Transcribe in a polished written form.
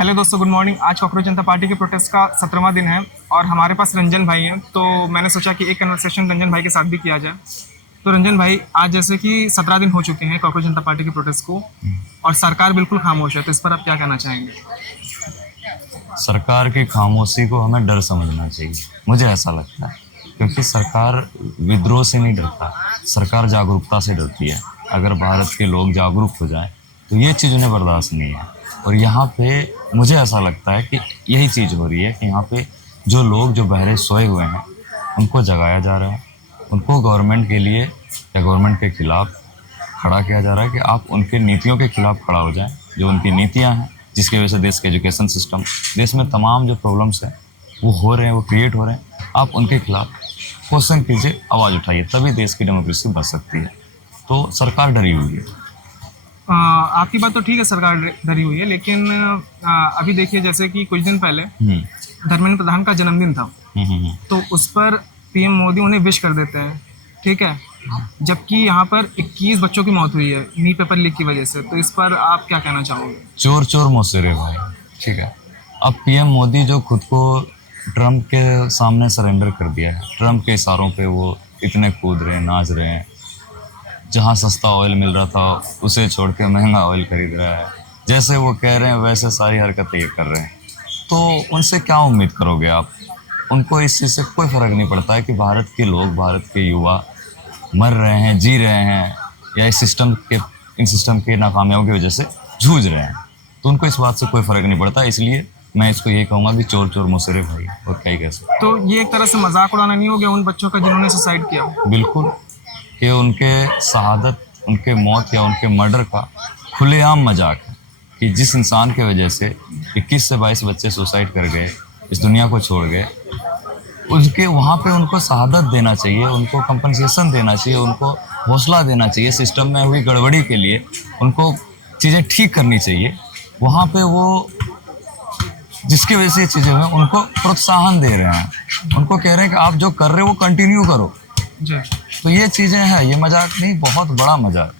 Hello दोस्तों, good morning. आज cockroach जनता party के प्रोटेस्ट का 17वां दिन है और हमारे पास रंजन भाई हैं, तो मैंने सोचा कि एक कन्वर्सेशन रंजन भाई के साथ भी किया जाए। तो रंजन भाई, आज जैसे कि 17 दिन हो चुके हैं कॉकरोच जनता पार्टी के प्रोटेस्ट को और सरकार बिल्कुल खामोश है, तो इस पर आप क्या कहना चाहेंगे? सरकार की खामोशी को हमें डर समझना चाहिए, मुझे ऐसा लगता है। क्योंकि सरकार विद्रोह से नहीं डरता, सरकार जागरूकता से डरती है। अगर भारत के लोग जागरूक हो जाएं तो ये चीज़ उन्हें बर्दाश्त नहीं है। और यहाँ पे मुझे ऐसा लगता है कि यही चीज़ हो रही है कि यहाँ पे जो लोग जो बहरे सोए हुए हैं उनको जगाया जा रहा है, उनको गवर्नमेंट के लिए या गवर्नमेंट के खिलाफ खड़ा किया जा रहा है कि आप उनके नीतियों के खिलाफ खड़ा हो जाएं। जो उनकी नीतियां हैं जिसकी वजह से देश के एजुकेशन सिस्टम, देश में तमाम जो प्रॉब्लम्स हैं वो हो रहे हैं, वो क्रिएट हो रहे हैं, आप उनके खिलाफ क्वेश्चन कीजिए, आवाज़ उठाइए, तभी देश की डेमोक्रेसी बच सकती है। तो सरकार डरी हुई है। आपकी बात तो ठीक है, सरकार डरी हुई है, लेकिन अभी देखिए जैसे कि कुछ दिन पहले धर्मेंद्र प्रधान का जन्मदिन था, तो उस पर पीएम मोदी उन्हें विश कर देते हैं, ठीक है, जबकि यहाँ पर 21 बच्चों की मौत हुई है नीट पेपर लीक की वजह से। तो इस पर आप क्या कहना चाहोगे? चोर चोर मौसेरे भाई, ठीक है। अब पीएम मोदी जो खुद को ट्रम्प के सामने सरेंडर कर दिया है, ट्रम्प के इशारों पे वो इतने कूद रहे हैं, नाच रहे हैं। जहाँ सस्ता ऑयल मिल रहा था उसे छोड़ के महंगा ऑयल खरीद रहा है। जैसे वो कह रहे हैं वैसे सारी हरकतें ये कर रहे हैं। तो उनसे क्या उम्मीद करोगे आप? उनको इस चीज़ से कोई फ़र्क नहीं पड़ता है कि भारत के लोग, भारत के युवा मर रहे हैं, जी रहे हैं, या इन सिस्टम के नाकामयाबों की वजह से जूझ रहे हैं। तो उनको इस बात से कोई फ़र्क नहीं पड़ता। इसलिए मैं इसको यही कहूँगा कि चोर चोर मुसरे भाई, और क्या ही कह सकते। तो ये एक तरह से मजाक उड़ाना नहीं हो गया उन बच्चों का जिन्होंने सुसाइड किया? बिल्कुल, कि उनके शहादत, उनके मौत या उनके मर्डर का खुलेआम मजाक है कि जिस इंसान की वजह से 21 से 22 बच्चे सुसाइड कर गए, इस दुनिया को छोड़ गए, उनके वहाँ पे उनको शहादत देना चाहिए, उनको कंपनसेशन देना चाहिए, उनको हौसला देना चाहिए। सिस्टम में हुई गड़बड़ी के लिए उनको चीज़ें ठीक करनी चाहिए। वहाँ पे वो जिसकी वजह से ये चीज़ें हुई उनको प्रोत्साहन दे रहे हैं, उनको कह रहे हैं कि आप जो कर रहे हो वो कंटिन्यू करो। जी। तो ये चीज़ें हैं, ये मजाक नहीं, बहुत बड़ा मजाक।